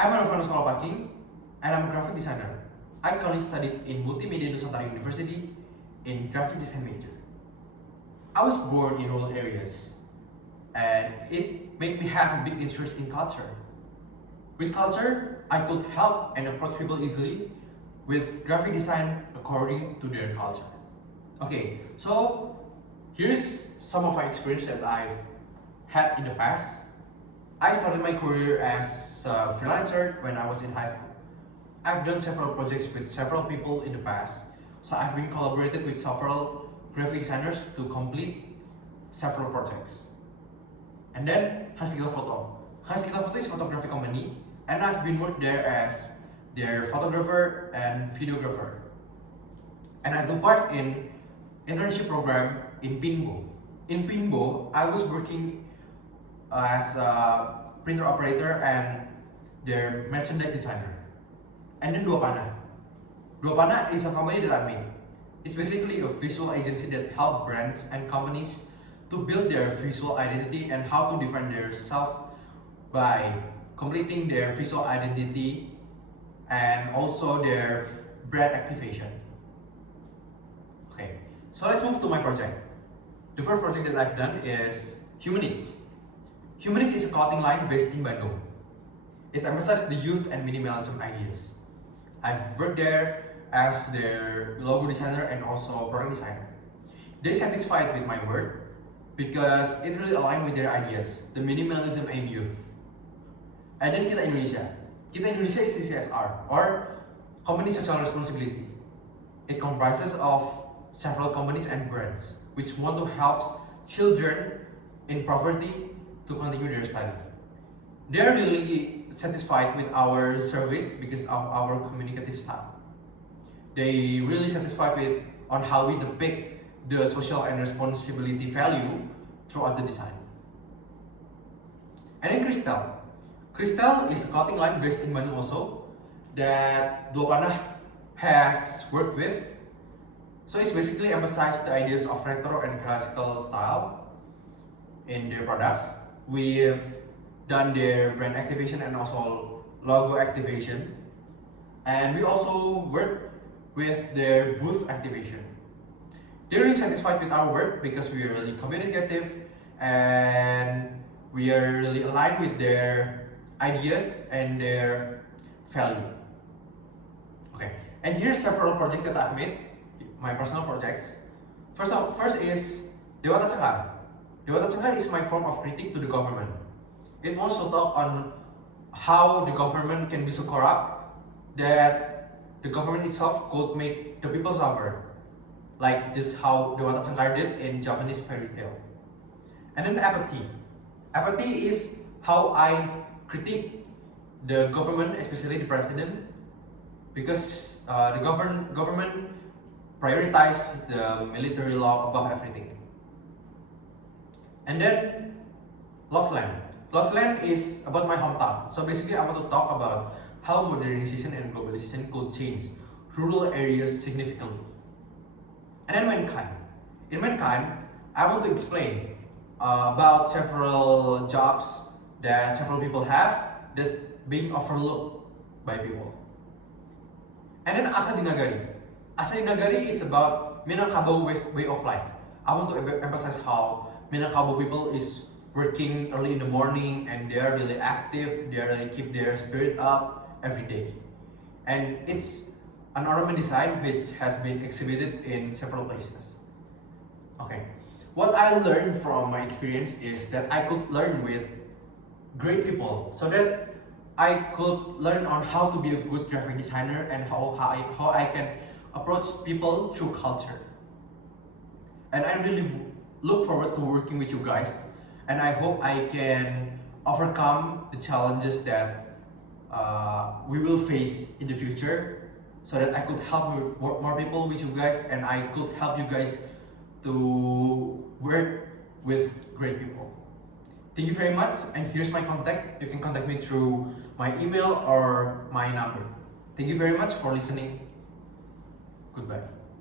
I'm an Vanhans parking, and I'm a graphic designer. I currently studied in Multimedia Nusantara University in graphic design major. I was born in rural areas, and it made me have a big interest in culture. With culture, I could help and approach people easily with graphic design according to their culture. Okay, so here's some of my experience that I've had in the past. I started my career as a freelancer when I was in high school. I've done several projects with several people in the past, so I've been collaborated with several graphic designers to complete several projects. And then Hans Kita Foto. Hans Kita Foto is a photography company, and I've been worked there as their photographer and videographer. And I took part in internship program in Pinbo. In Pinbo, I was working as a printer operator and their merchandise designer. And then Dua Panah. Dua Panah is a company that I made. It's basically a visual agency that helps brands and companies to build their visual identity and how to define themselves by completing their visual identity and also their brand activation. Okay, so let's move to my project. The first project that I've done is Humanities. Humanities is a clothing line based in Bandung. It emphasizes the youth and minimalism ideas. I've worked there as their logo designer and also product designer. They're satisfied with my work because it really aligned with their ideas, the minimalism and youth. And then Kita Indonesia. Kita Indonesia is CSR, or Company Social Responsibility. It comprises of several companies and brands which want to help children in poverty to continue their study. They are really satisfied with our service because of our communicative style. They really satisfied with on how we depict the social and responsibility value throughout the design. And then Crystal. Crystal is a clothing line based in Bandung also that Dua Panah has worked with. So it's basically emphasized the ideas of retro and classical style in their products. We've done their brand activation and also logo activation. And we also work with their booth activation. They're really satisfied with our work because we are really communicative and we are really aligned with their ideas and their value. Okay, and here's several projects that I've made, my personal projects. First is Dewata Cengkar. Dewata Cengkar is my form of critique to the government. It wants to talk on how the government can be so corrupt that the government itself could make the people suffer, like just how Dewata Cengkar did in Japanese fairy tale. And then apathy. Apathy is how I critique the government, especially the president, because the government prioritizes the military law above everything. And then Lost Land. Lost Land is about my hometown. So basically I want to talk about how modernization and globalization could change rural areas significantly. And then Mankind. In Mankind, I want to explain about several jobs that several people have that's being overlooked by people. And then Asa di Nagari. Asa di Nagari is about Minangkabau way of life. I want to emphasize how Minangkabau people is working early in the morning and they are really active, they really keep their spirit up every day. And it's an ornament design which has been exhibited in several places. Okay, what I learned from my experience is that I could learn with great people so that I could learn on how to be a good graphic designer and how I can approach people through culture. And I really look forward to working with you guys, and I hope I can overcome the challenges that we will face in the future so that I could help more people with you guys and I could help you guys to work with great people. Thank you very much, and here's my contact. You can contact me through my email or my number. Thank you very much for listening. Goodbye.